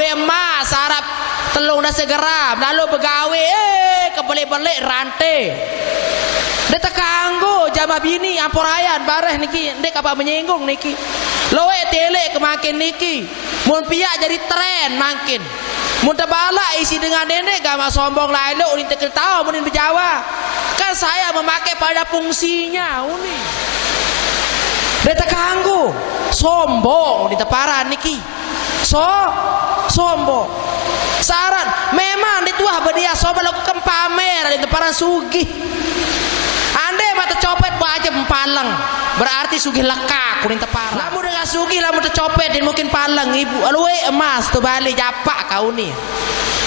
duit emas sarap telung dah segeram lalu begawe kebelik-belik rantai. Dia terkanggu jama bini ampurayan bareh niki ndek apa menyinggung niki. Loe telek kemakin niki. Mun piak jadi tren makin. Mun terbala isi dengan nenek gama sombong lain lo unin tahu unin berjawa. Kan saya memakai pada fungsinya uni. Dia terkanggu sombong di teparan niki. Sombong. Saran memang dituah berdia sombong lakukan pamer di teparan sugih. Andai mata copet wajib palang berarti sugih lekak kuning tepara. Lamu dengan sugih lamu tercopet dan mungkin palang ibu alwe emas tu balik japak kau ni.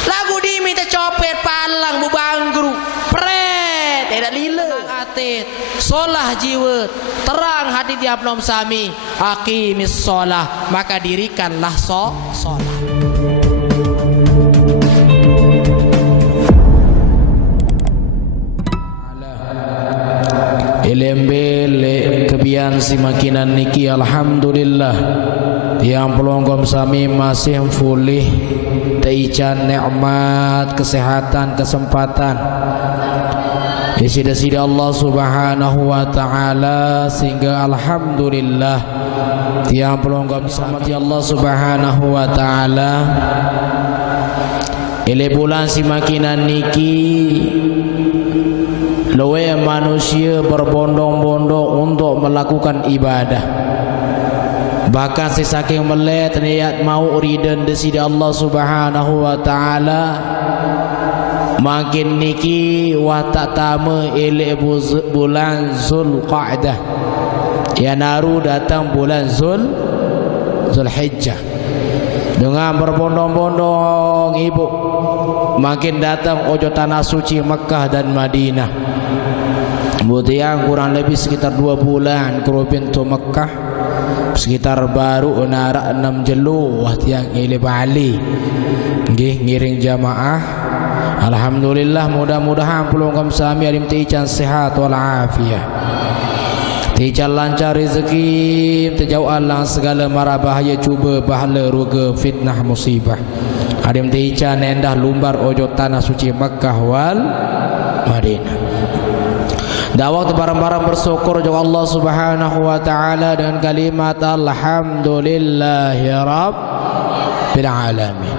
Lagu diminta copet palang bubanggru pret tidak lila atit solah jiwa terang hati tiap nom sami aqimis solah maka dirikanlah solah. Ilembele kebian si makinan niki alhamdulillah yang pelonggom sami masih pulih teican nikmat kesehatan kesempatan disida-sida Allah subhanahu wa ta'ala sehingga alhamdulillah yang pelonggom sami Allah subhanahu wa ta'ala ile bulan si makinan niki loe manusia berbondong-bondong untuk melakukan ibadah. Bahkan sesaking melet niat mau ridhan desida Allah subhanahu wa ta'ala makin niki watak tama ele bulan Zulqa'dah ya naru datang bulan Zulhijjah dengan berbondong-bondong ibu makin datang ojo tanah suci Mekah dan Madinah. Kemudian kurang lebih sekitar 2 bulan kru pintu Mekah sekitar baru narak 6 jelu wah tiang ile Bali nggih ngiring jamaah. Alhamdulillah mudah-mudahan pelonggom sami alim tiican sehat wal afiyah. Tiican lancar rezeki terjauh alang segala mara bahaya cuba bahala ruga fitnah musibah. Adim tiican endah lumbar ojo tanah suci Mekah wal Madinah. Dakwah barang-barang bersyukur kepada Allah Subhanahu wa taala dengan kalimat alhamdulillahi rabbil alamin.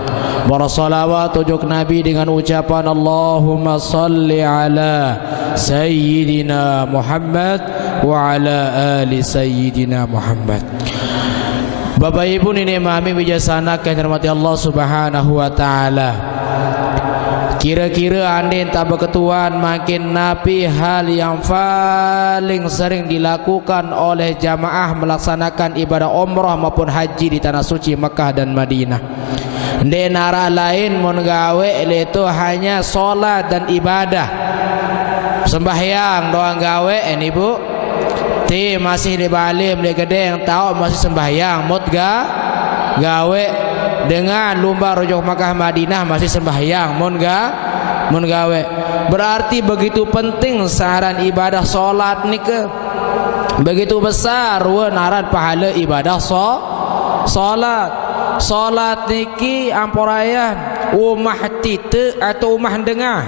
Bersalawat tujuk Nabi dengan ucapan Allahumma salli ala sayyidina Muhammad wa ala ali sayyidina Muhammad. Bapak Ibu ini mami bijaksana yang dirahmati Allah Subhanahu wa taala. Kira-kira andin tak berketuan makin nabi hal yang paling sering dilakukan oleh jamaah melaksanakan ibadah umrah maupun haji di tanah suci Mekah dan Madinah. Di nara lain menggawe itu hanya solat dan ibadah. Sembahyang doang gawe ini bu. Ti masih di Bali beli gede yang tahu masih sembahyang gawe dengan lumba rujuk Makkah Madinah masih sembahyang mun gawe. Berarti begitu penting saran ibadah solat ni ke begitu besar naran pahala ibadah solat niki ampurayan umah tite atau umah dengar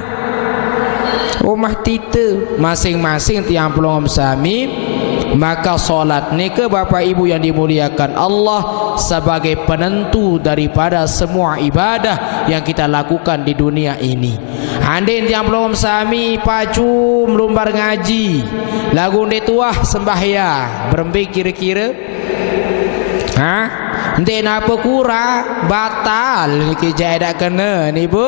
umah tite masing-masing tiang pelongom sami. Maka solat ni ke Bapak Ibu yang dimuliakan Allah sebagai penentu daripada semua ibadah yang kita lakukan di dunia ini. Andin yang belum sami pacu melumbar ngaji lagu ni tuah sembahyang berembi kira-kira nanti apa kurang batal ni kijai dak kena ni bu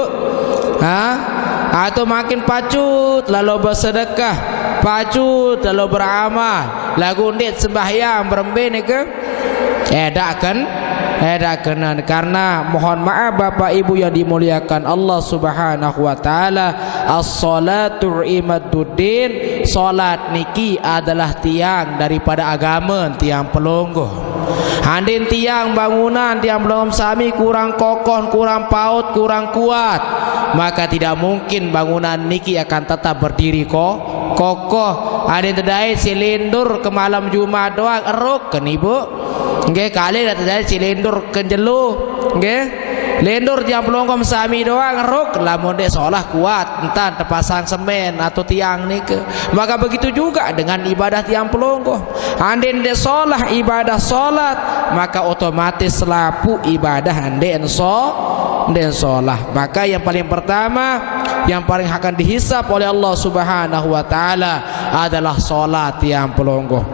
atau makin pacut lalu bersedekah pacut lalu beramal lagu ndit sembahyang berembe ni ke tak kena karena mohon maaf Bapak Ibu yang dimuliakan Allah Subhanahu wa taala as-salatu imaduddin salat niki adalah tiang daripada agama tiang pelonggo. Andin tiang bangunan tiang belum sami kurang kokoh kurang paut kurang kuat maka tidak mungkin bangunan niki akan tetap berdiri kokoh. Ada terdai silindur ke malam Jumat doang eruk kan ibu nggih kali dah terdai silindur kenjelu nggih lendur tiang pelonggom sami doang ngeruk, lamun dek seolah kuat entar terpasang semen atau tiang nike. Maka begitu juga dengan ibadah tiang pelonggom. Anden dek solah ibadah solat, maka otomatis selapu ibadah anden solah. Maka yang paling pertama, yang paling akan dihisap oleh Allah Subhanahu wa taala adalah solat tiang pelonggom.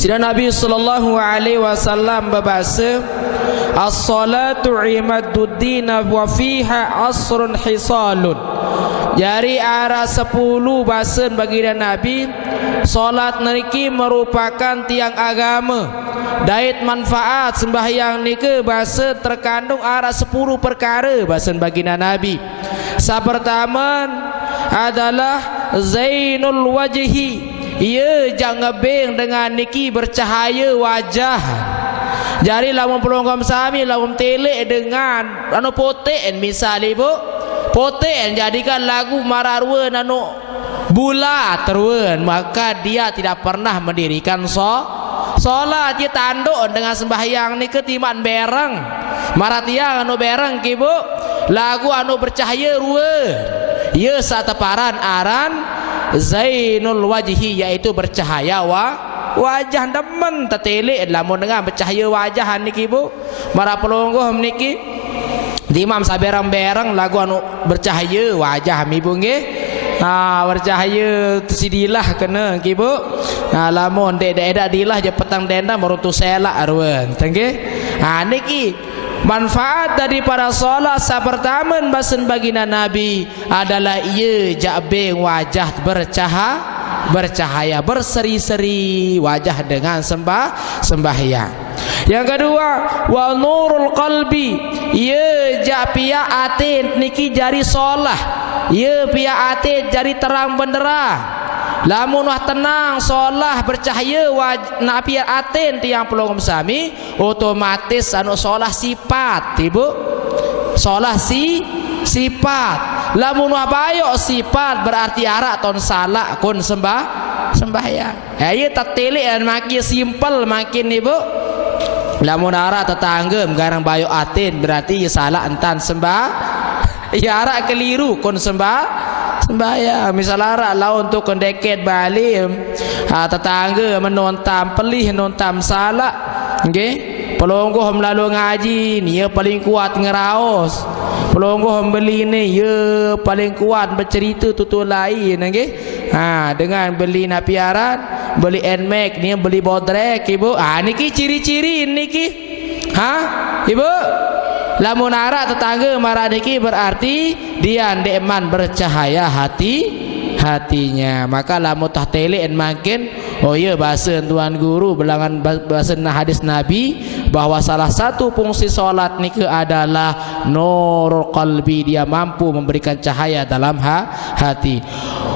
Sidang Nabi sallallahu alaihi wasallam berbahasa, as-salatu imaduddin wa fiha asrun hisalun. Dari arah 10 bahasan baginda Nabi, solat niki merupakan tiang agama. Dait manfaat sembahyang niki bahasa terkandung arah 10 perkara bahasan baginda Nabi. Pertama adalah zainul wajhi. Ia jangan beng dengan niki bercahaya wajah. Jadi lamun pelonggom sami lamun telek dengan anu poten misal ibu poten jadikan lagu mararwen anu bulat terwen, maka dia tidak pernah mendirikan solat. Dia tanduk dengan sembahyang ni ketiman bereng maratiang anu bereng kibu lagu anu bercahaya ruwen. Ia sateparan aran zainul wajhi, yaitu bercahaya wajah. Demen tetelik lamun dengan bercahaya wajah niki bu para pelonggoh niki dimam saberang-berang lagu anu bercahaya wajah ibu nggih. Bercahaya sidilah kena niki bu. Lamun dek dilah je petang denda merutu selak arwen nggih. Niki manfaat daripada solat pertama bahasan baginda Nabi adalah ia jabeng wajah bercahaya berseri-seri wajah dengan sembahyang. Yang kedua, wa nurul qalbi, ia japia ate niki jari solah, ia pia ate jari terang benderang. Lamun wah tenang solah bercahaya napi aten tiang pelonggom sami, otomatis anu solah sifat ibu solah sifat. Lamun wah bayok sifat berarti arak ton salah kon sembahyang. Ieu tetelik dan makin simpel makin ibu. Lamun arak tetangga garang bayok aten berarti salah entan ya arak keliru kon sembahyang. Misal arak lah untuk kendeket balik tetangga menontam pelih nontam salah nggih. Pelonggoh melalui ngaji ni ia paling kuat ngeraos. Pelonggoh beli ni ia paling kuat bercerita tutur lain nggih. Dengan beli napiaran, beli nmax ni beli bodrek ibu. Niki ciri-ciri niki. Ibu lamun arak tetangga marah niki berarti dia ndeman bercahaya hatinya. Maka lamun tah telek makin bahasa tuan guru belangan bahasa hadis Nabi bahwa salah satu fungsi solat niki adalah nurul qalbi, dia mampu memberikan cahaya dalam hati.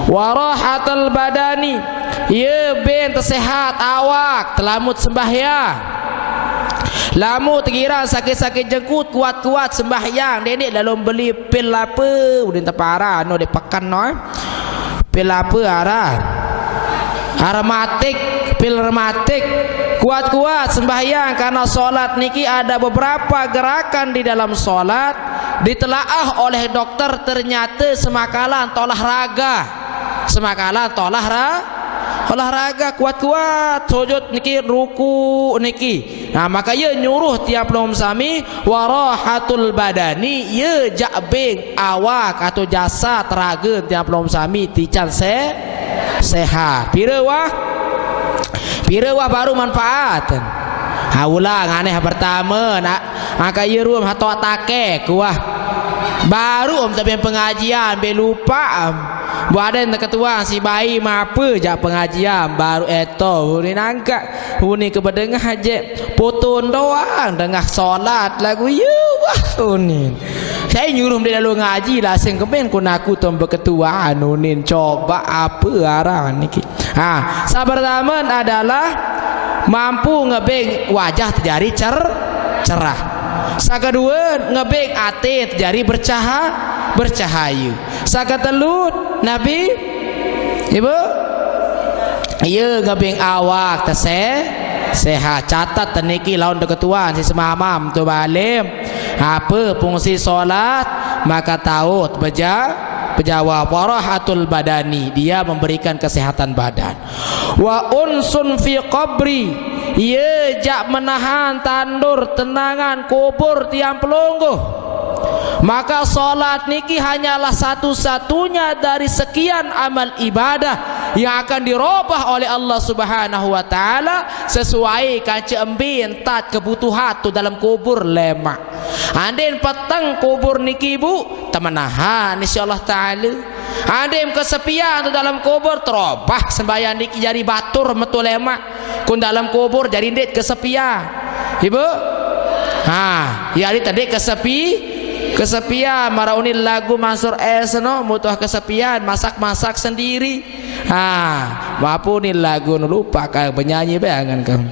Warahatul badani, ia ben tersehat awak telamut sembahyang. Lamu terkira sakit-sakit jengkut kuat-kuat sembahyang dedek lalu beli pil apa udin tepara no de pekan no pil apa aromatik pil rematik kuat-kuat sembahyang. Karena solat niki ada beberapa gerakan di dalam solat ditelaah oleh dokter ternyata semakalan olahraga kuat-kuat sujud niki ruku niki. Maka ia nyuruh tiap pelonggom sami warahatul badani, ia jakbeng awak atau jasad raga tiap pelonggom sami tican sehat. Pira wah baru manfaat. Ulang aneh pertama maka ia rum hatau take kuah baru tapi pengajian lupa badan ketua si bayi apa jak pengajian baru huni nangka huni ke bedengah aja potong doang dengah solat lagu huni saya nyuruh dia lalu ngaji lah sing kemen kun aku tombe ketua nunin coba apa arah niki. Pertama adalah mampu ngebeng wajah terjadi cerah. Kedua ngebeng ate terjadi bercahaya. Sakatelut Nabi ibu ia ngebeng awak sehat. Catat teniki lawan ketuan si semamam tu balim apa fungsi solat, maka tahu berjawab warahatul badani, dia memberikan kesehatan badan. Wa unsun fi qabri, ia jak menahan tandur tenangan kubur tiang pelungguh. Maka solat niki hanyalah satu-satunya dari sekian amal ibadah yang akan dirubah oleh Allah Subhanahu wa taala sesuai kaca embin tat kebutuhan tu dalam kubur lemak. Andin petang kubur niki bu temenahan insyaallah taala. Andin kesepian tu dalam kubur terobah sembahyang niki jadi batur metu lemak. Kun dalam kubur jadi ndet kesepian. Ibu? Ya tadi kesepian maraunil lagu Mansur S no mutuh kesepian masak sendiri. Mapunil lagu lupa kan penyanyi bayangan kamu.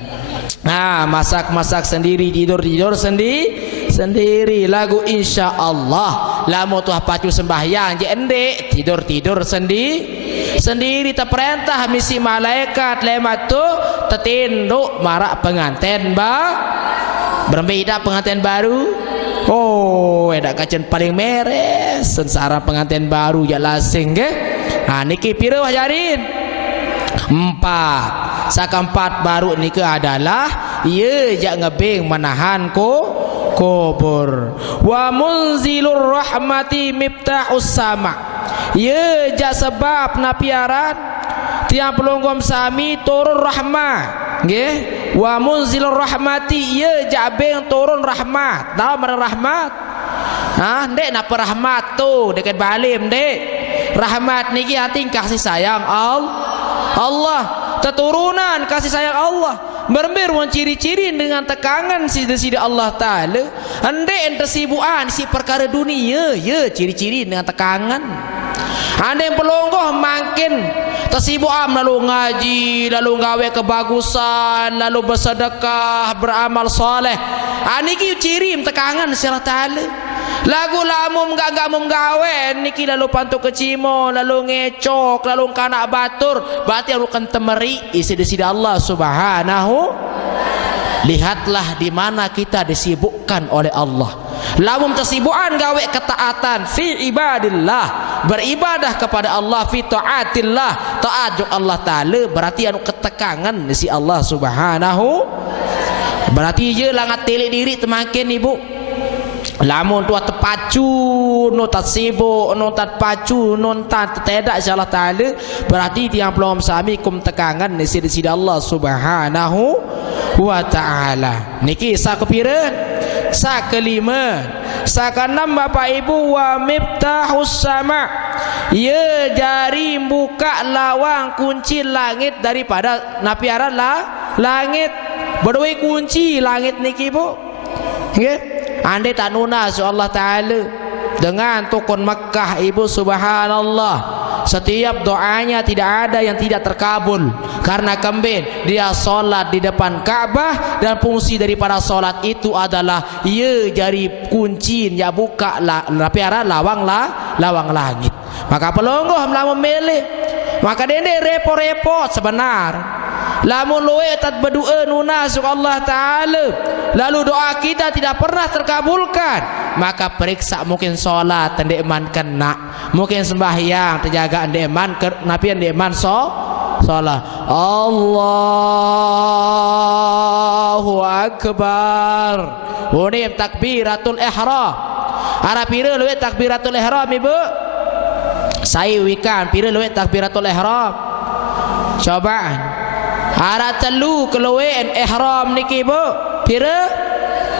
Masak sendiri, tidur sendiri lagu insyaallah. Lamu tuh pacu sembahyang je endek tidur sendiri terperintah misi malaikat lemat tu tetinduk marak pengantin berbeda pengantin baru. Edak kacian paling meres sengsara pengantin baru ya lasing ke. Niki pira wajarin 4. Sakampat baru niki adalah ia jak ngebing menahan kubur. Wa munzilur rahmati miftahus sama, ia jak sebab napiaran tiang pelunggum sami turun rahmat. Nggih, wa munzilur rahmati, ia jabeng turun rahmat. Tahu mana rahmat? Ndek napa rahmat tu dekat balim dek. Rahmat niki hati kasih sayang Allah. Keturunan kasih sayang Allah. Berber ciri-ciri dengan tekangan sida-sida Allah taala. Ndek ente sibuan si perkara dunia, ya ciri-ciri dengan tekangan. Anda yang pelonggoh makin tersibuam lalu ngaji, lalu gawe kebagusan, lalu bersedekah, beramal soleh. Niki ciri tekangan secara taala. Lagu lamum gak menggawe niki lalu pantuk kecimo, lalu ngecok, lalu kanak batur, berarti lalu kan temeri isi Allah Subhanahu. Lihatlah di mana kita disibukkan oleh Allah. Lamun tersibukan gawe ketaatan fi ibadillah, beribadah kepada Allah, fi taatillah, taat Allah taala, berarti anu ketekangan si Allah Subhanahu. Berarti je langat telik diri temakin ibu. Lamun tua terpacu, no tak sibuk, no tak pacu, no tak tidak insyaallah taala, berarti tiang pelom sami kum tekangan ni sida Allah Subhanahu wa taala. Niki sa kepiren? Sa kelima. Sa keenam Bapak Ibu, wa miftahus sama, ia jari buka lawang kunci langit daripada napiaran langit. Berdua kunci langit niki Bu. Nggih. Andai tak nuna Allah taala dengan tukun Mekah ibu, subhanallah, setiap doanya tidak ada yang tidak terkabul karena kembali dia solat di depan Ka'bah dan fungsi daripada solat itu adalah ia jadi kunci yang buka lawang langit. Maka pelonggoh melamun milih, maka dende repot-repot sebenar. Lamun loe tat berdoa nuna Allah taala, lalu doa kita tidak pernah terkabulkan, maka periksa mungkin solat ndek man kena, mungkin sembahyang terjaga ndek man napi ndek man solat. Allahu akbar. Ini takbiratul ihram. Ara pira loe takbiratul ihram ibu? Saya wikan pira loe takbiratul ihram. Cobaan. Ara telu keluwen ihram niki bu, pira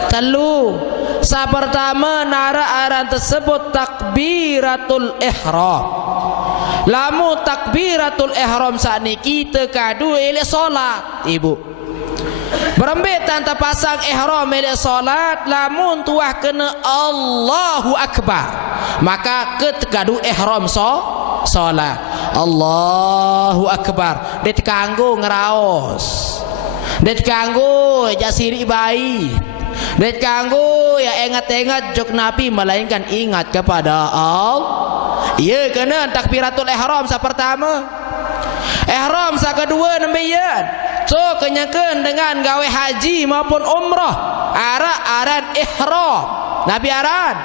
telu. Sa pertama nara aran tersebut takbiratul ihram. Lamu takbiratul ihram sakniki tekadu ele salat ibu. Berembet tanpa pasang ihram ele salat, lamun tuah kena Allahu akbar, maka ketekadu ihram salat. Allahu akbar. Det kanggo ngeraos. Det kanggo jasiri bayi. Det kanggo ya ingat-ingat jok Nabi, melainkan ingat kepada Allah. Iya kena takbiratul ihram sa pertama. Ihram sa kedua nembeyan. So kenyakan dengan gawe haji maupun umrah aran ihram. Nabi aran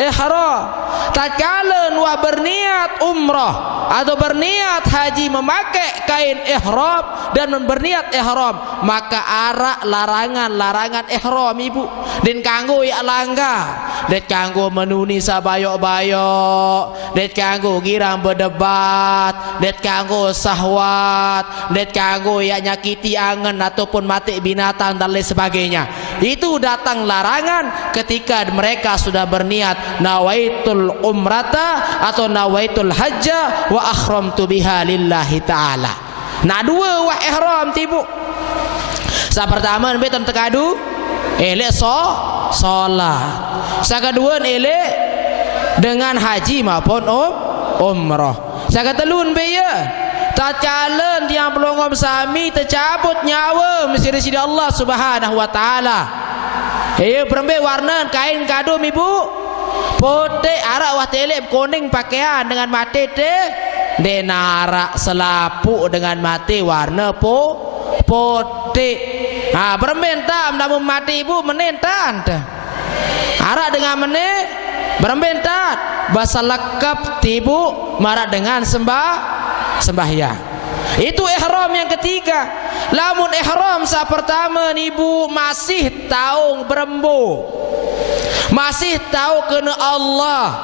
ihram. Tatkala nuah berniat umrah atau berniat haji memakai kain ihram dan berniat ihram, maka arak larangan ihram ibu. Dan kanggo ya langgar. Det kanggo menuni sabayok-bayok, det kanggo girang berdebat, det kanggo sahwat, det kanggo ya nyakiti angen ataupun mati binatang dan lain sebagainya. Itu datang larangan ketika mereka sudah berniat nawaitul umrata atau nawaitul hajja wa akhramtu biha lillahi ta'ala. Nah dua wa ihram tibu. Sa pertama nembe tekadu elek salat. Sa kedua elek dengan haji maupun umrah. Sa ketelun be ya. Tatkala tiang pelongom sami tercabut nyawa mesti sidi Allah Subhanahu wa taala. Perembe warna kain kadum ibu. Putih arak wah telek kuning pakaian dengan mati de narak selapuk dengan mati warna putih. Ha bermentam namun mati ibu menentan. Arak dengan meneh bermentat bahasa lengkap tibu marak dengan sembahyang. Itu ihram yang ketiga. Lamun ihram sa pertama ibu masih tahu berembu. Masih tahu kena Allah.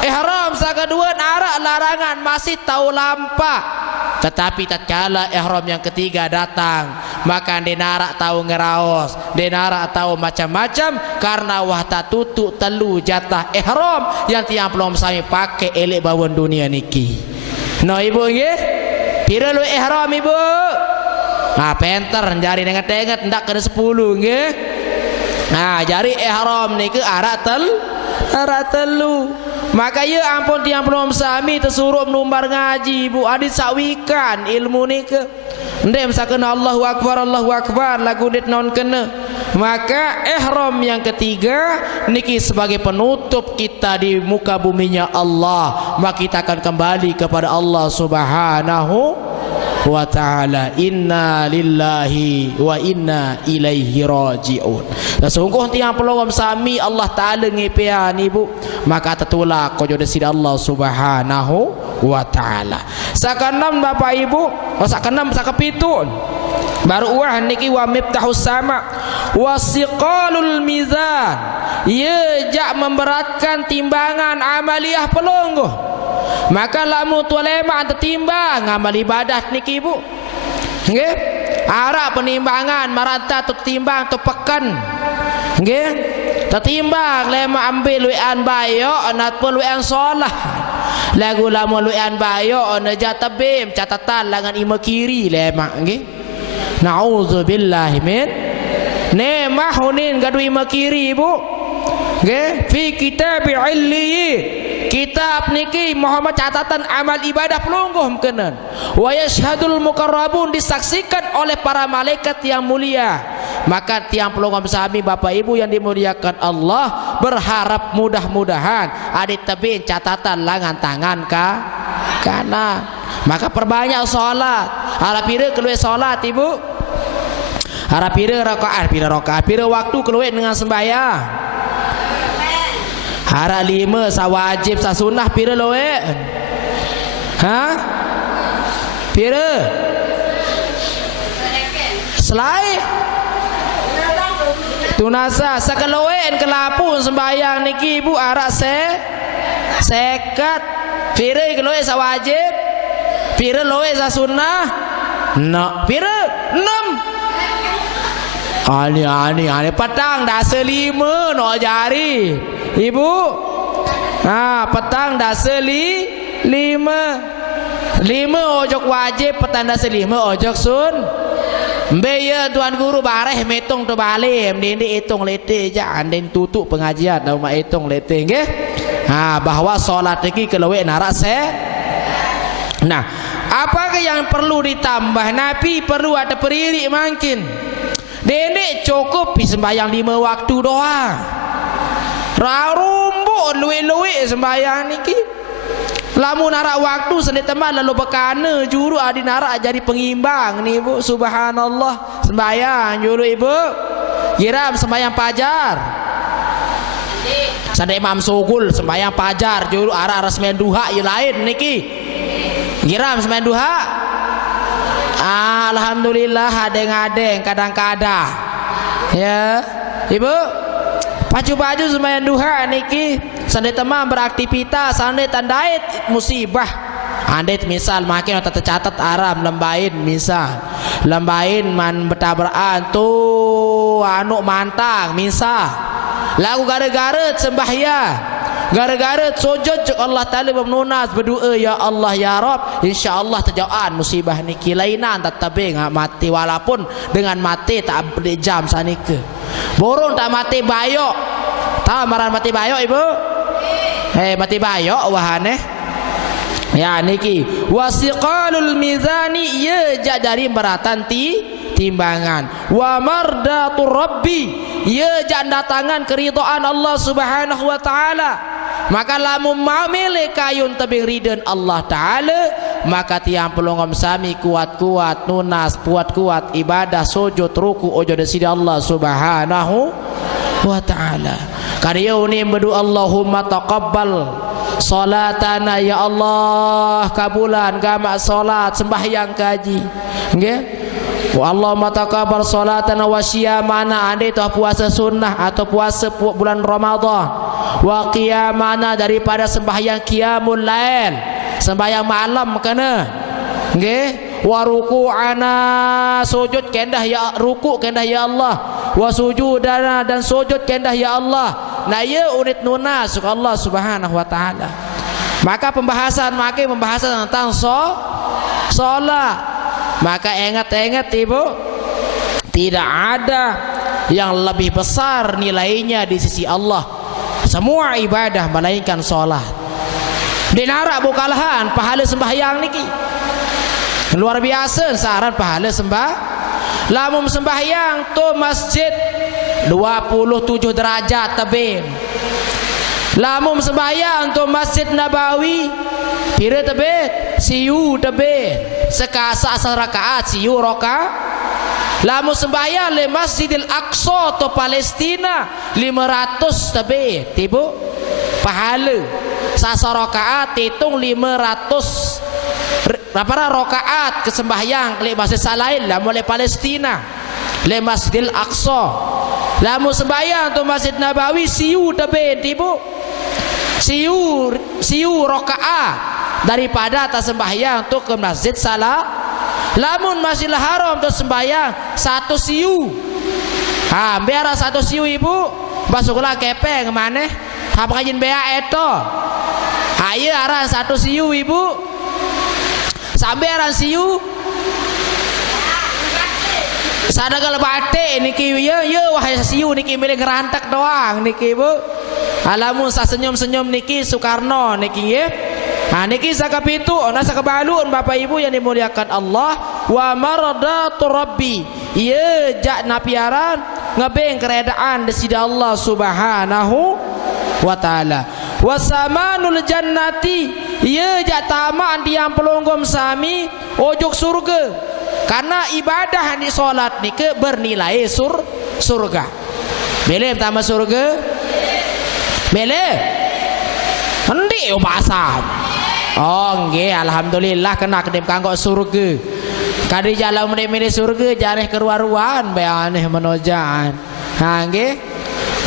Ihram sa kedua arak larangan masih tahu lampak. Tetapi tatkala ihram yang ketiga datang, maka denarak tahu ngeraos, denarak tahu macam-macam karena wah tatutu telu jatah ihram yang tiang pelom sami pakai elek bawon dunia niki. No ibu nggih? Pira lu ihram ibu? Ah penter jari dengat-dengat ndak kena 10 nggih. Nah, jari ihram niki arak telu. Maka ya ampun tiang pelom sami tersuruh menumbar ngaji ibu adit sakwikan ilmu niki. Ndek misalkan Allahu akbar lagu dit non kena. Maka ihram yang ketiga niki sebagai penutup kita di muka buminya Allah. Maka kita akan kembali kepada Allah Subhanahu wa ta'ala. Inna lillahi wa inna ilaihi raji'un. Sesungguh tiang pelongom sami Allah ta'ala ngepean ibu, maka tertulak kojo desida Allah Subhanahu wa ta'ala. Sakanam bapak ibu, sakanam sakapitun baru wah niki wa miftahus sama wasiqalul mizan. Ia jak memberatkan timbangan amaliyah pelonggoh. Maka lamu tulema tertimbang amal ibadah niki ibu. Nggih? Arah penimbangan maranta tu timbang tu pekan. Nggih? Tertimbang lema ambil luian bayo anat pun luian solah. Lagu lamu luian bayo ana jatabim catatan langan ima kiri lema nggih. Nauzubillahi min nemah hunin gadu ima kiri ibu. Nggih? Fi kitab illiyin. Kitab niki Muhammad catatan amal ibadah pelungguh mkenan. Wa yashhadul muqarrabun disaksikan oleh para malaikat yang mulia. Maka tiang pelungguh sami bapak ibu yang dimuliakan Allah berharap mudah-mudahan adik tebin catatan langan tangan kanan. Maka perbanyak salat. Harap pira keluar salat ibu. Harap pira rakaat, pira waktu keluar dengan sembahyang. Hara 5 sa wajib sa sunnah pira loe? Ha? Pira? Selai? Tunasa sakaloen kelapun sembayang niki ibu arak sekat. Pira loe sa wajib? Pira loe sa sunnah? No, pira? 6. Ani petang dah 5 no jari. Ibu, petang dah 5 ojok wajib, petang dah 5 ojok sun. Mbaya tuan guru bareh metung tu balik, mending hitung letih je, andin tutup pengajian, dah mak hitung letih, nggih. Bahwa solat iki keluwe narak Nah, apakah yang perlu ditambah? Nabi perlu ada peririk makin. Dendek cukup sembahyang 5 waktu doang. Rarumbuk luwe-luwe sembahyang niki. Lamun narak waktu seni teman lalu bekana juru adi narak jadi pengimbang nih ibu. Subhanallah. Sembayang juru ibu. Giram sembayang pajar. Sanda Imam Sugul sembayang pajar juru arah sembahyang duha ya lain niki. Giram sembahyang duha. Alhamdulillah adeng-adeng kadang-kadang. Ya, ibu. Baju-baju sembahyang duha niki. Sanda teman beraktivitas, sanda tandait musibah. Andai misal makin tata catat aram lembain misal. Lembain man betabraan tuh anu mantang misal. Lagu gara-gara sembahyang. Gara-gara sujud Allah Ta'ala bernunas berdoa ya Allah ya Rabb, insyaallah terjauhan musibah niki lainan tetapi nggak mati walaupun dengan mati tak berjam sanike. Burung tak mati bayok. Tahu maran mati bayok ibu? Mati bayok wahane. Ya niki wasiqalul mizani ya dari beratan timbangan wa mardatur rabbi ya datangan keridhaan Allah Subhanahu wa taala. Maka lamun mau milih kayun tebing ridhan Allah Ta'ala, maka tiang pelongom sami kuat-kuat nunas kuat-kuat ibadah sujud ruku ojo desida Allah Subhanahu wa Ta'ala. Karya ini berdoa Allahumma taqabbal salatana ya Allah, kabulan gama salat sembahyang kaji nggih. Allahumma taqabbal salatana wa siyamana, andai itu puasa sunnah atau puasa bulan Ramadan, wa qiyamana daripada sembahyang qiyamul lail sembahyang malam kana nggih, wa ruku'ana sujud kendah ya ruku kendah ya Allah, wa sujudana dan sujud kendah ya Allah. Nah ya unit nunas Allah Subhanahu wa taala. Maka pembahasan tentang salat. Maka ingat-ingat ibu, tidak ada yang lebih besar nilainya di sisi Allah semua ibadah melainkan salat. Dinarak bukalahan pahala sembahyang niki luar biasa saran pahala lamun sembahyang tu masjid 27 derajat tebing. Lamun sembahyang tu masjid Nabawi pira tebing siu tebing sekasa rakaat siu rakaat. Lamun sembahyang le Masjidil Aqsa to Palestina 500 tebing tibu pahala sasa rakaat hitung 500 berapa rakaat kesembahyang le masjid salain lah mulai Palestina le Masjidil Aqsa. Lamun sembahyang tu Masjid Nabawi siu tebing tibu siu rakaat daripada atas sembahyang tu ke masjid salah. Lamun Masjidil Haram tu sembahyang satu siu. Biar satu siu ibu basuklah kepeng mana apa kajin bea eto. Ayo aran satu siu ibu sampai aran siu sadagal bate niki ya wahai siu niki milih ngerantak doang niki ibu. Alamun sa senyum-senyum niki Soekarno niki ya. Niki sakapitu ona sakabalun Bapak Ibu yang dimuliakan Allah, wa mardatur rabbi ieu jak napiaran ngebeng keredaan desida Allah Subhanahu wa taala. Wasamanul jannati ieu jak tamaan diam pelonggom sami ojok surga. Karena ibadah di salat niki bernilai surga. Bele pertama surga? Bele? Endi bahasa? Oh nggih, alhamdulillah kena kedip kanggo surga. Kadi jalan meneh surga jareh keruar-ruan beaneh menojaan. Nggih.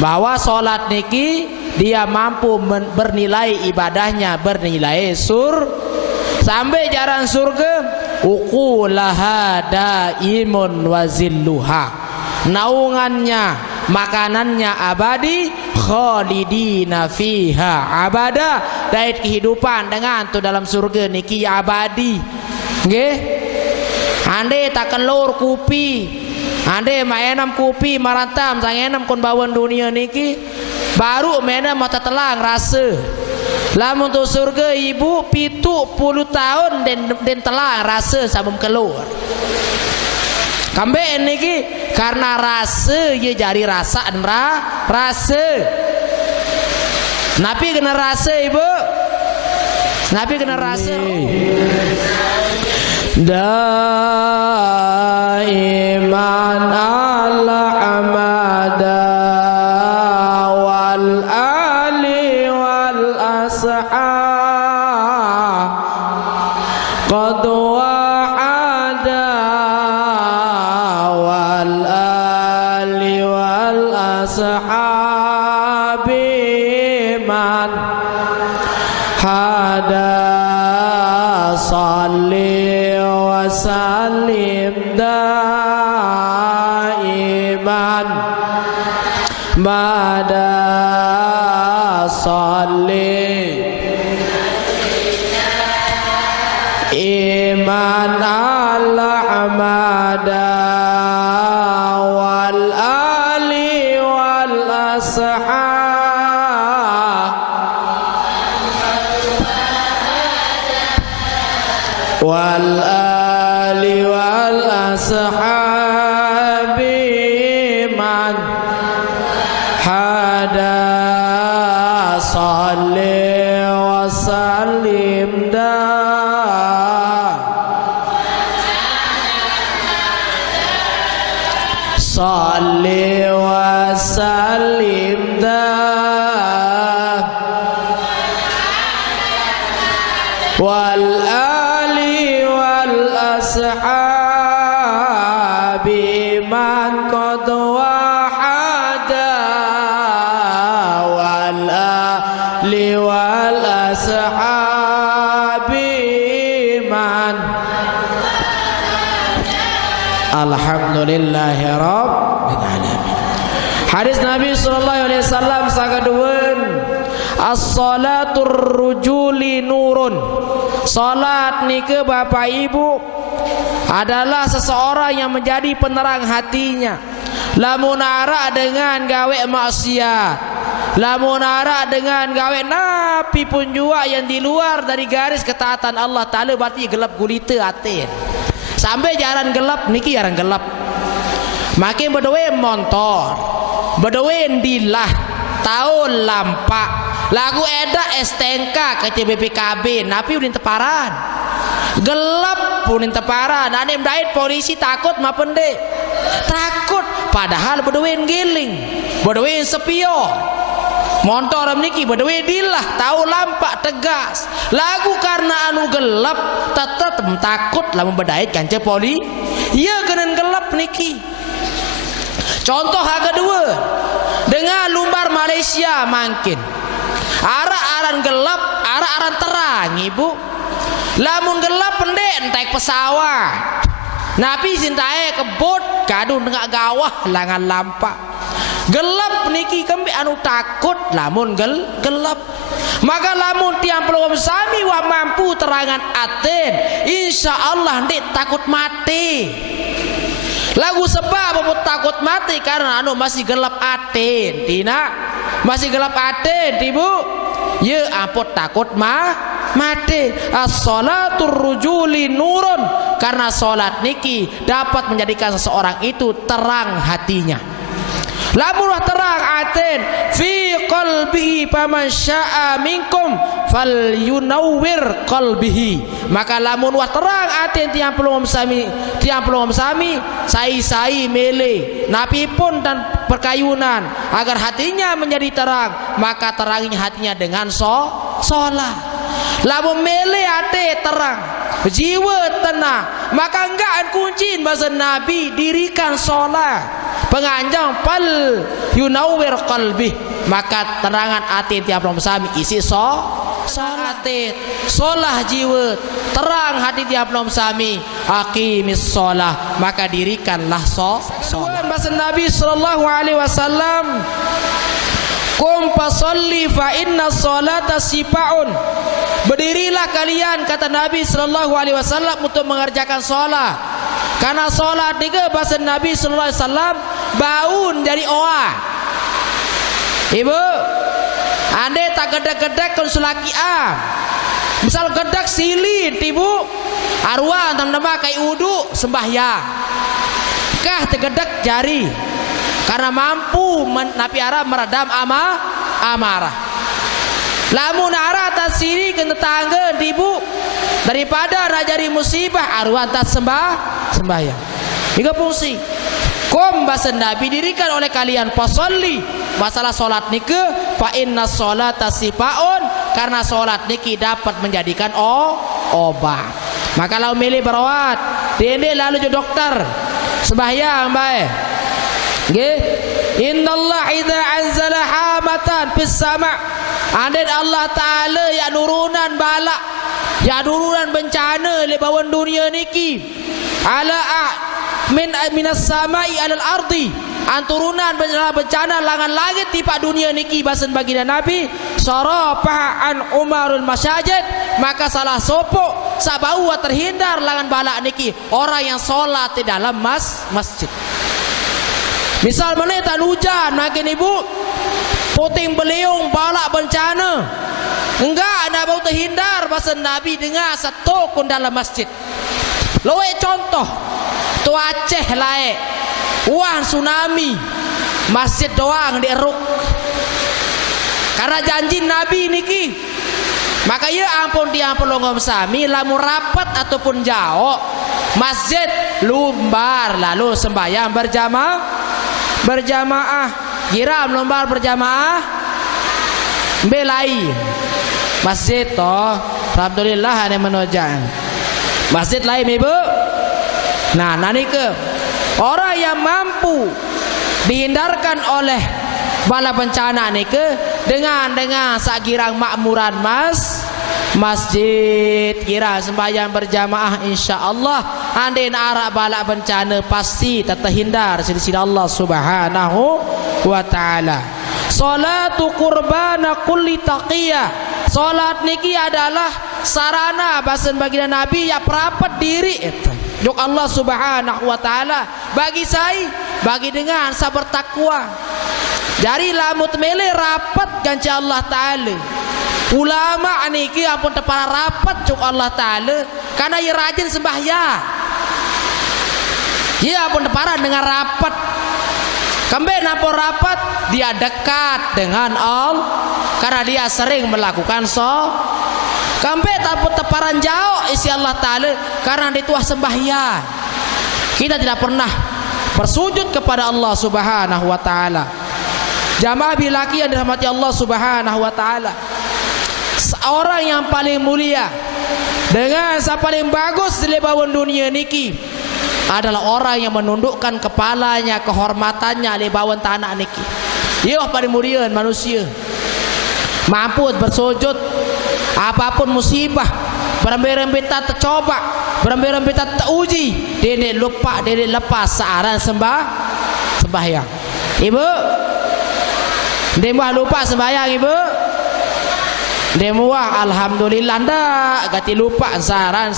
Bahwa salat niki dia mampu bernilai ibadahnya bernilai sampai jaran surga uqulaha daimun wazilluha. Naungannya makanannya abadi khalidina fiha abada. Dari kehidupan dengan tu dalam surga niki abadi nggih. Ande tak kelur kupi ande maenam kupi marantam sang enam kon bawan dunia niki baru menam mata telang rasa. Lamun tu surga ibu 70 tahun den telang rasa sabum keluar. Kambe niki karena rasa ye jari rasa dan rasa. Napi kena rasa ibu Nabi kena rasa daiman ala amada wal ali wal ashab qad wa'ada wal ali wal ashab man hada salli wa sallim daiman bada salli iman ala amada wal ali wal ashab wal ali wal ashabi man hada salli wa sallim da salli wa sallim da wal ashabi man qad wahada wal ali wal ashabi man alhamdulillahi rabbil alamin. Hadis Nabi sallallahu alaihi wasallam sagadueun as-salatur rujuli nurun. Salat nike Bapak Ibu adalah seseorang yang menjadi penerang hatinya. Lamun ara dengan gawe maksiat, lamun ara dengan gawe napi pun juga yang di luar dari garis ketaatan Allah Ta'ala, berarti gelap gulita atin. Sampai jaran gelap niki jaran gelap. Makin berdoa motor, berdoa dilah tahun lampak. Lagu eda STNK ke BPKB napi udin teparan gelap udin teparan ane mdait polisi takut mapen dek takut padahal berduin giling berduin sepion motor niki berduin dilah tahu lampak tegas lagu karena anu gelap tetep takut lamun berdait kanca poli iya kenen gelap niki. Contoh yang kedua dengan lumbar Malaysia makin arah-aran gelap, arah-aran terang ibu. Lamun gelap pendek entek pesawat. Nabi sintae kebut kadun tengah gawah langan lampak. Gelap niki kembi anu takut lamun gelap. Maka lamun tiang pelawam sami wa mampu terangan aten, insya Allah ndik takut mati. Lagu sebab apa takut mati karena anu masih gelap aten, tina masih gelap aten, ibu. Ya ampun takut mati. As-salatur rujuli nurun, karena salat niki dapat menjadikan seseorang itu terang hatinya. Lamun terang aten fi qalbihi faman syaa minkum falyunawwir qalbihi. Maka lamun wah terang aten tiang pelum sami sai mele napi pun dan perkayunan agar hatinya menjadi terang, maka terangnya hatinya dengan salat. Lamun mele ate terang, jiwa tenang, maka enggak kuncin bahasa Nabi dirikan salat. Penganjang pal yunawwir qalbi, maka terangan hati tiap orang sami isi salat solah jiwa terang hati tiap orang sami aqimis shalah, maka dirikanlah salat. Bahasa Nabi sallallahu alaihi wasallam, qum fasalli fa inna sholata sifaun. Berdirilah kalian, kata Nabi sallallahu alaihi wasallam, untuk mengerjakan salat. Karena salat juga bahasa Nabi sallallahu alaihi wasallam baun dari oa. Ibu, ande tak gedek-gedek kon sulaki misal gedek silin ibu arwah teman-teman kai udu sembahyang kah tegedek jari karena mampu napi arah meredam amarah. Lamun arah siri ke tetangga ibu daripada rajari musibah arwah tak sembahyang. Tiga fungsi. Kom bahasa Nabi dirikan oleh kalian pasolli masalah solat niki fa inna solata sifaun karena solat niki dapat menjadikan obat. Maka kalau milih berawat dene lalu je dokter sembahyang bae. Nggih. Innallaha idza anzala hamatan fis sama' andai Allah Ta'ala ya nurunan balak ya nurunan bencana le bawah dunia niki ala minas samai alal ardi anturunan bencana langan langit tipa dunia niki basen baginda Nabi sarafa an umarul masajid maka salah sopok sabawa terhindar langan balak niki orang yang solat di dalam masjid. Misal mana tak hujan makin ibu puting beliung balak bencana enggak ada bau terhindar basen Nabi dengar satu kun dalam masjid. Loe contoh tu Aceh lae wah tsunami masjid doang dieruk karena janji Nabi niki maka ya ampun diampun longom sami lamu rapat ataupun jauh masjid lumbar lalu sembahyang berjamaah giram lumbar berjamaah belai masjid toh alhamdulillah ada menojaan masjid lain ibu. Nah nani ke orang yang mampu dihindarkan oleh bala bencana ni ke dengan sakirang makmuran masjid kira sembahyang berjamaah insyaallah andai arak bala bencana pasti terhindar sisi Allah Subhanahu wa taala. Salatu qurbana kulli taqiyah. Salat niki adalah sarana basen baginda Nabi ya perapat diri itu. Juk Allah Subhanahu wa taala bagi saya bagi dengan sabar takwa. Dari lamut mele rapat ganci Allah taala. Ulama niki ampun tepara rapat juk Allah taala karena ia rajin sembahyang. Ia ampun tepara dengan rapat. Kembali napor rapat dia dekat dengan Allah karena dia sering melakukan Kampe taput teparan jauh isi Allah Ta'ala karena dituah sembahyang. Kita tidak pernah bersujud kepada Allah Subhanahu wa Ta'ala. Jamaah bilaki yang dirahmati Allah Subhanahu wa Ta'ala, seorang yang paling mulia dengan yang paling bagus di lebawan dunia niki adalah orang yang menundukkan kepalanya, kehormatannya lebawan tanah niki. Dia paling mulia manusia, mampu bersujud apapun musibah, berembet-rembetan tercoba, berembet-rembetan teruji, dia lupa, dia lepas searan sembahyang. Ibu, dia lupa sembahyang ibu. Dia muah alhamdulillah ndak, gati lupa searan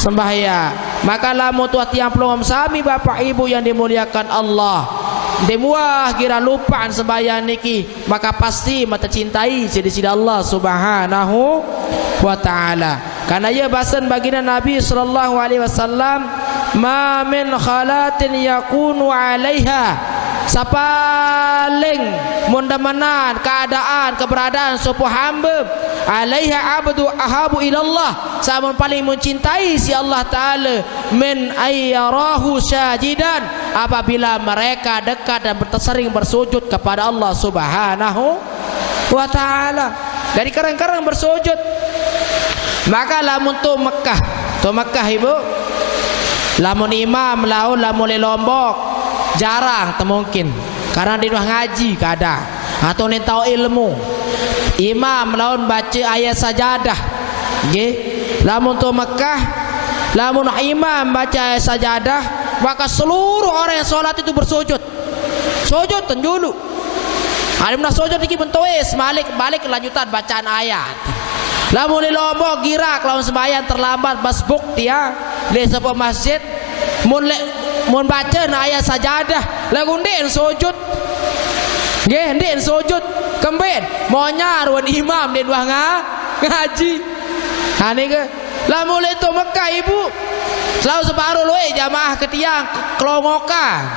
sembahyang. Maka lamu tuat yang pelongom sami bapak ibu yang dimuliakan Allah. Demuah kira lupaan sembahyang niki maka pasti mata cintai sidi Allah Subhanahu wa taala. Karena ia bahasan baginda Nabi sallallahu alaihi wasallam, ma min khalatin yakunu alaiha, sapaling mundamanan keadaan keberadaan sebuah hamba alaiha abdu ahabu ilallah, sama paling mencintai si Allah Ta'ala min ayyarahu syajidan, apabila mereka dekat dan sering bersujud kepada Allah Subhanahu wa Ta'ala. Dari karang-karang bersujud. Maka lamun tu Mekah ibu, lamun imam laun lamun le Lombok jarang temungkin karena di ngaji kada atau ni tahu ilmu. Imam laun baca ayat sajadah, nggih. Lamun tu Mekah, lamun imam baca ayat sajadah, maka seluruh orang yang solat itu bersujud. Sujud tenjulu. Alim nak sujud iki bentoes balik kelanjutan bacaan ayat. Lamun di Lombok girak lamun sembahyang terlambat basbuk dia di sebuah masjid mun baca ayat sajadah lagu ndek sujud. Nggih, ndek sujud. Kembet monyar wan imam dia dua ngaji. Ha ni ke lamun itu Mekah ibu selalu separuh loe jamaah ketiang kelongokan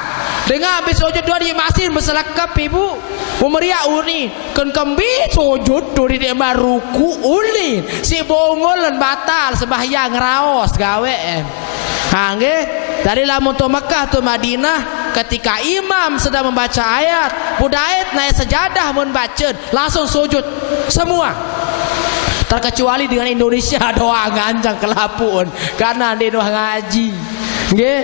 Dengan habis sujud dua di masjid berselakap ibu. Umeriak uni kan kembi sujud dua di maruku uni. Si bongol dan batal sembahyang raos gawe. Ha nggih. Dari lamun tu Mekah tu Madinah ketika imam sedang membaca ayat, budayat naik sejadah mun baca langsung sujud semua. Terkecuali dengan Indonesia doa nganjang kelapun karena dia doa ngaji. Nggih,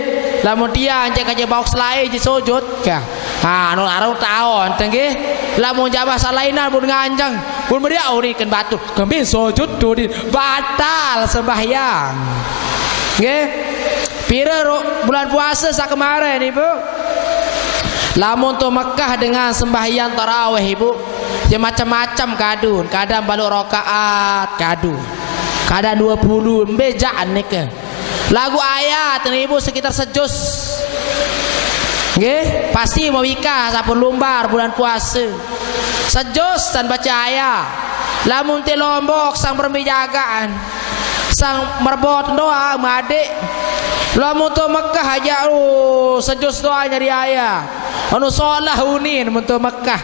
lamun dia anjek aja bawa selai je sujud ka. Ha anu arau taon teh nggih. Lamun jabah salainan pun nganjang, pun media urikan batu. Kembali sujud duri batal sembahyang. Nggih. Pira bulan puasa sak kemarin ibu. Lamun tu Mekah dengan sembahyang tarawih ibu. Dia macam-macam kadun, kadang baluk rakaat, kadun. Kadang 20 bejaan nih ke. Lagu ayat ini ibu sekitar sejus. Nggih, pasti mau wika sapun lumbar bulan puasa. Sejus dan baca ayat. Lamun ti Lombok sang bermijagaan. Sang merbot doa madik. Lamun tu Mekah aja sejus doa nyari ayat. Anu solah unin mun tu Mekah.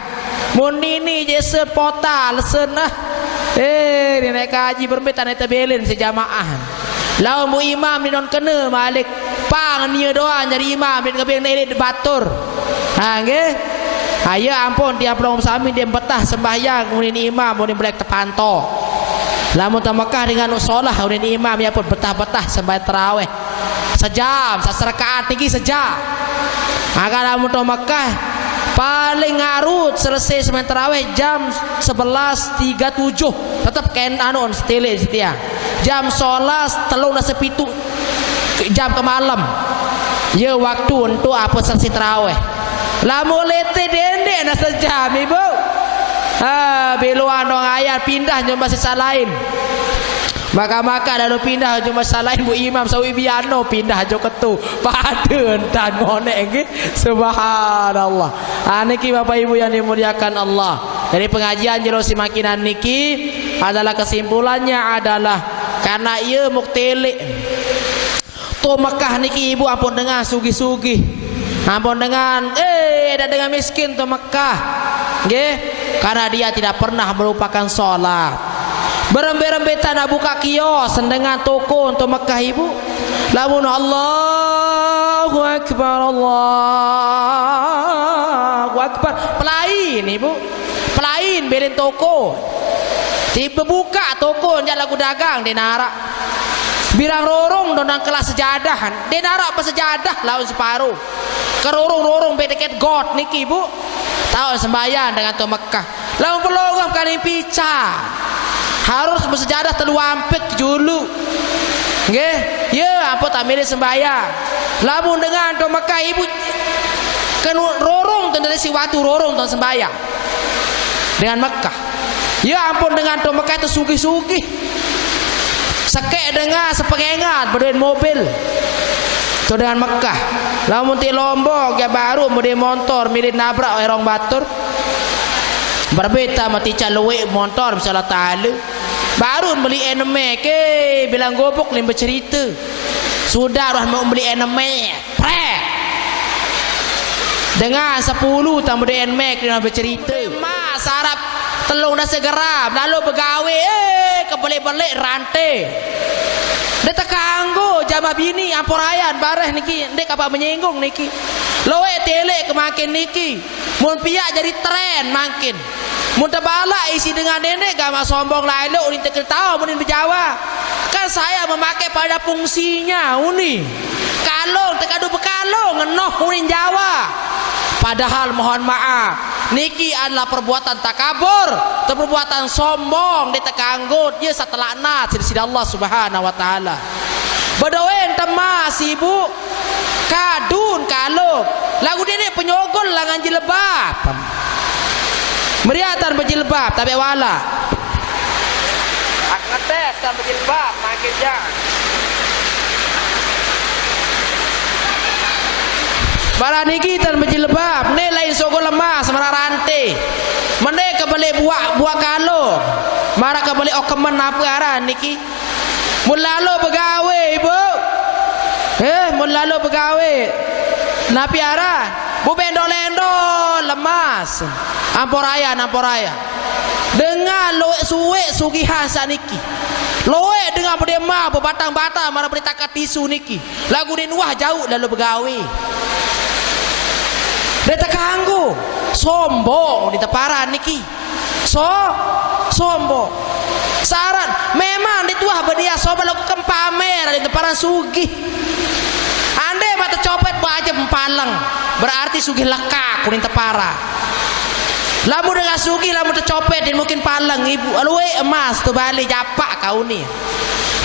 Mun ini je sepotal senah. Ni naik kaji berbetan eta belen sejamaah. Lau mu imam ni non kena malik pang nia doa jadi imam bin kabeh naik batur. Ha nggih. Ayo ampun tiap long sami dia betah sembahyang unin imam unin belek tepanto. Lamun ta Mekah dengan solah unin imam ya pun betah-betah sembahyang tarawih. Sejam, sasrakaat niki sejam. Maka lamun ta Mekah paling ngarut selesai sembahyang tarawih jam 11.37 tetap kain anu stile setia jam 11.37 jam ke malam ya waktu untuk apa selesai tarawih lamun lete dendek na sejam ibu beluan dong ayat pindah jumpa sisa lain maka lalu pindah cuma salahin bu imam sawi biano pindah jo ketu paden dan ngonek nggih subhanallah. Niki Bapak Ibu yang dimuliakan Allah. Dari pengajian jero simakinan niki adalah kesimpulannya adalah karena ieu muktili. Tu Mekah niki Ibu ampun dengan sugih-sugih. Ampun dengan dengan miskin tu Mekah. Nggih, karena dia tidak pernah melupakan salat. Berembe-rembetan buka kios dengan toko untuk Mekah Ibu. Lamun Allahu Akbar Allahu Akbar pelain Ibu. Pelain belen toko. Tiba buka toko njak lagu dagang di narak. Birang rorong donang kelas sejadah. Di narak apa sejadah laun separuh. Kerorong-rorong bedeket god niki Ibu. Tahun sembahyang dengan tu Mekah. Lamun pelogam kali pican. Harus bersejadah telu ampit julu. Nggih, ya ampun tak milih sembahyang. Lamun dengan do Mekah Ibu kan rorong dari si watu rorong ton sembahyang. Dengan Mekah. Ya ampun dengan do Mekah itu sugih-sugih. Sekek dengan sepengengat berduit mobil. Itu dengan Mekah. Lamun ti Lombok ya baru mudi motor milih nabrak orang batur. Berbeda mati caluwe motor misalnya talu baru beli eneme ke bilang gobok lim bercerita sudah dah mau beli eneme pre dengan 10 tambah beli eneme dia bercerita mas sarap telung dah segera lalu begawe kebalik-balik rantai dia tekanggo jama bini ampurayan bareh niki ndek apa menyinggung niki loe telek kemakin niki mun piak jadi tren makin mun tabala isi dengan nenek gama sombong lain lo unin tahu unin berjawa kan saya memakai pada fungsinya uni kalong tekadu bekalong ngenoh unin Jawa padahal mohon maaf niki adalah perbuatan takabur atau perbuatan sombong ditekanggut dia setelah nat sisi Allah Subhanahu wa taala bedoen temas Ibu kadun kalong lagu dia penyogol langan jilbab meriatan berjilbab tapi wala ak ngetes dan berjilbab makin jangan barang niki dan berjilbab ni lain sogol lemas marah rantai mendek kebalik buah kalung marah kebalik okemen apa arah niki mulalo begawe Ibu mulalo begawe napi arah Bu bendo-lendo lemas. Amporaya dengan loe suwe sugihan saniki. Loe dengan berdema berbatang-batang mana beri takat tisu niki. Lagu din wah jauh lalu begawe. Dia terganggu. Sombong di teparan niki. Sombong. Saran memang dituah berdia sobat lakukan pamer di teparan sugih. Andai mata copet baca empalang berarti sugih lekak kuning tepara. Lamu dengan sugih lamu tercopet dan mungkin palang ibu alwe emas tu balik japak kau ni.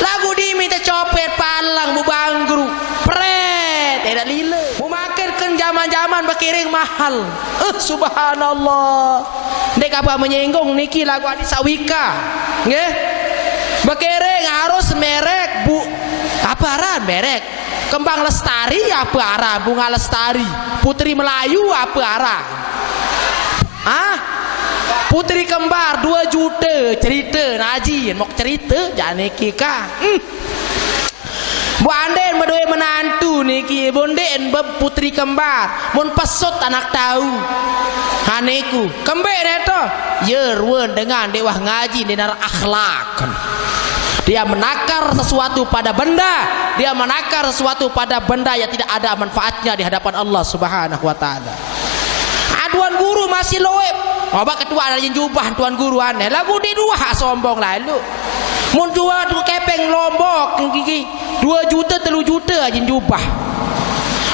Lagu di minta copet palang bu banggru pret tidak lila. Bu makan kan zaman-zaman berkiring mahal. Subhanallah. Dek apa menyinggung niki lagu Adi Sawika. Nggih. Berkiring harus merek bu apa aran merek? Kembang lestari apa arah? Bunga lestari. Putri Melayu apa arah? Putri kembar 2 juta cerita najin mau cerita jangan niki ka. Bu anden berdua menantu niki bonden putri kembar mun pesut anak tahu haneku kembe neto yerwen dengan dewa ngaji denar akhlak. Dia menakar sesuatu pada benda, dia menakar sesuatu pada benda yang tidak ada manfaatnya di hadapan Allah Subhanahu wa taala. Aduan guru masih loeb. Mabak ketua ada yang jubah tuan guru aneh. Lagu di dua sombong lalu. Mun jual tu kepeng lombok gigi 2 juta 3 juta aja jubah.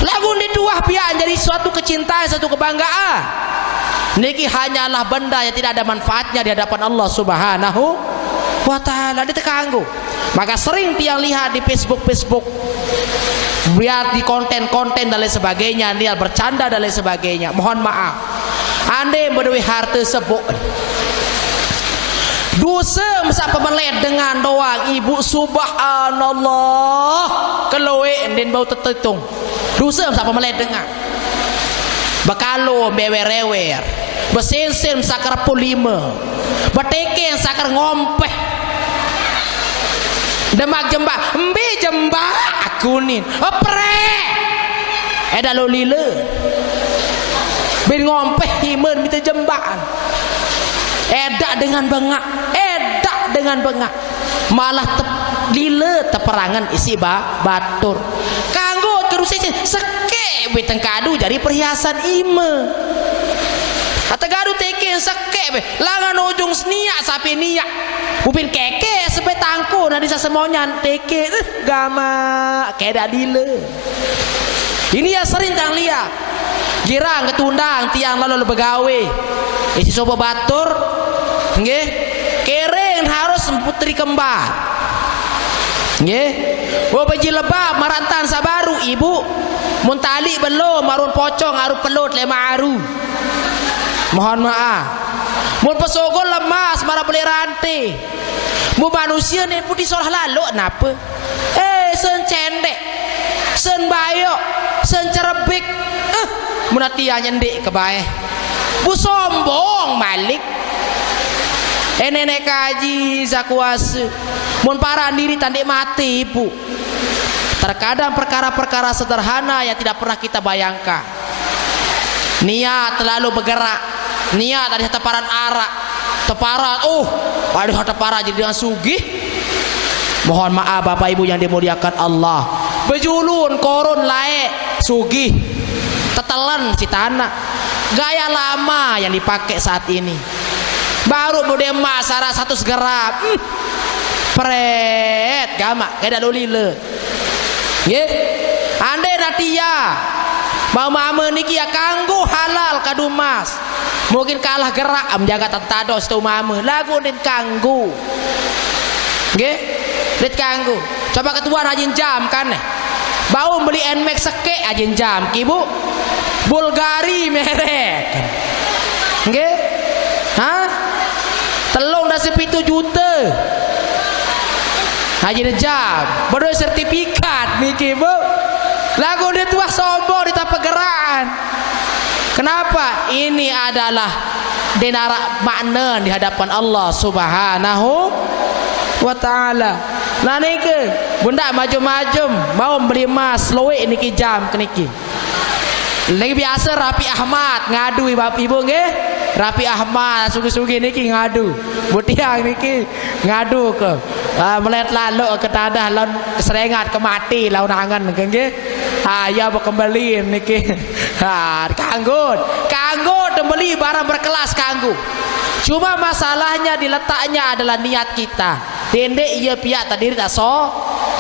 Lagu di dua pian jadi suatu kecintaan, satu kebanggaan. Niki hanyalah benda yang tidak ada manfaatnya di hadapan Allah Subhanahu wa taala. Dia terganggu. Maka sering tiang lihat di Facebook lihat di konten-konten dan lain sebagainya, dia bercanda dan lain sebagainya. Mohon maaf. Anda berdua harta sebut dosa masa pemelet dengan doang ibu subhanallah keloe dan bau tertetung dosa masa pemelet dengan bakalo bewer-ewer besensen sakar polima beteken sakar ngompeh demak jembak embe jembak akunin opre eda lo lila ben ngompeh himen minta jembaan edak dengan bengak malah lila teperangan isi batur kanggo kerusi seke beteng kadu jadi perhiasan ime atau kadu teken seke langan ujung seniak sampai niak upin keke sampai tangku nanti sesemonyan teke gama keda lila ini yang sering tang lihat girang ketundang tiang lalu begawe isi sopo batur nggih kering harus putri kembar nggih wo beji lebab marantan sabaru ibu mun tali belum marun pocong aru pelut lema aru mohon maaf mun pesogol lemas marah beli rantai mu manusia ni putih solah lalu napa sen cendek sen bayok sen cerebik munatia nyendek kebae bu sombong malik nenek kaji zakuasa mun para diri tandek mati ibu terkadang perkara-perkara sederhana yang tidak pernah kita bayangkan niat terlalu bergerak niat ada teparan arak teparan ada teparan jadi dengan sugih mohon maaf bapak ibu yang dimuliakan Allah bejulun korun laek sugih tetelan si tanah gaya lama yang dipakai saat ini baru budema sarah 100 gram pret gama kayak lalu lila nggih andai natia mau mama niki ya kanggo halal kadu mas mungkin kalah gerak menjaga tentados tu mama lagu din kanggo nggih dit kanggo coba ketua rajin jam kan bau beli NMAX seke ajin jam ibu Bulgari merek nggih telung dah 7 juta ajin jam baru sertifikat mikir bu lagu dia tuah sombong di tapegeraan kenapa ini adalah denara makna di hadapan Allah Subhanahu wa taala nah niki bunda maju-maju mau beli emas loe niki jam keniki Lagi biasa Rapi Ahmad ngadu ibu nggih. Rapi Ahmad sugi-sugi niki ngadu. Butiang niki ngadu ke melet lalu ke tadah lawan keserengat ke mati lawan angan nggih. Ya kembali niki. Kanggo tembeli barang berkelas kanggo. Cuma masalahnya diletaknya adalah niat kita. Dendek iya pihak tadi tak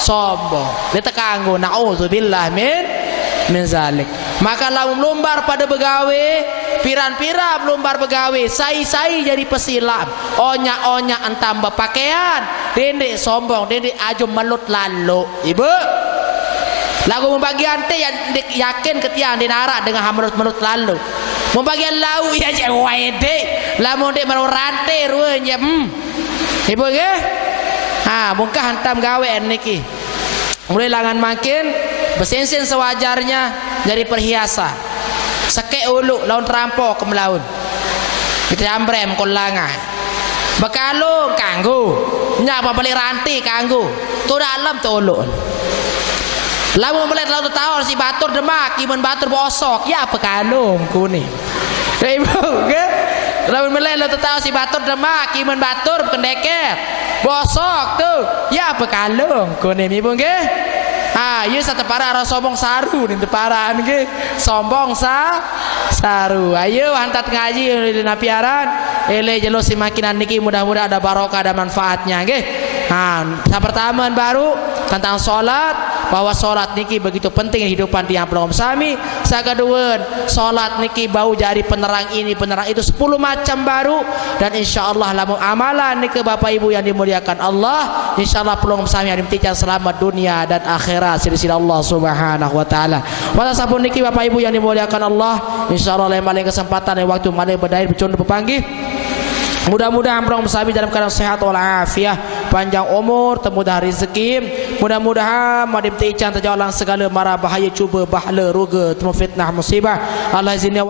sombong. Dia terkanggu. Na'udzubillah min zalik. Maka lamun lumbar pada begawe, piran-piran lumbar begawe, sai-sai jadi pesilam, onya-onya entambah pakaian, dendek sombong, dendek ajo melut lalu. Ibu, lagu membagian teh yang yakin ketiang dinarak dengan melut lalu. Membagian lau ya cewek dek, lamun dek melut rantai ruanya. Ibu ke? Mungkin hantam gawe niki. Mulai langan makin besensen sewajarnya jadi perhiasan. Sekek ulu laun terampok ke melaun. Kita ambrem kolanga. Bekalung kanggo. Nyapa balik rantai kanggo. Tu dalam tu ulu. Lamun melihat laut tahun si batur demak, iman batur bosok. Ya bekalung kuning. Ibu ke? Lamun melihat laut tahun si batur demak, iman batur kendeket. Bosok tuh. Ya bekalung kuning ibu ke? Iya satu para arah sombong saru nih teparan ke sombong saru. Ayo hantat ngaji di napiaran. Ele jelo si makinan niki mudah-mudahan ada barokah ada manfaatnya ke. Pertama baru tentang sholat. Bahwa sholat niki begitu penting kehidupan tiang pelongom sami. Sakaduan sholat niki bau jari penerang ini penerang itu 10 macam baru. Dan insya Allah lamun amalan niki bapak ibu yang dimuliakan Allah, insya Allah pelongom sami yang dimtikan selamat dunia dan akhirat sisi Allah subhanahu wa ta'ala. Wala sabun niki bapak ibu yang dimuliakan Allah, insya Allah lain maling kesempatan dan waktu maling berdaya bercundu pepanggih. Mudah-mudahan pelongom sami dalam keadaan sehat walafiat, panjang umur, temudah rezeki. Mudah-mudahan madim tican terjauh segala mara bahaya cuba bahala ruga temu fitnah musibah. Allah izinnya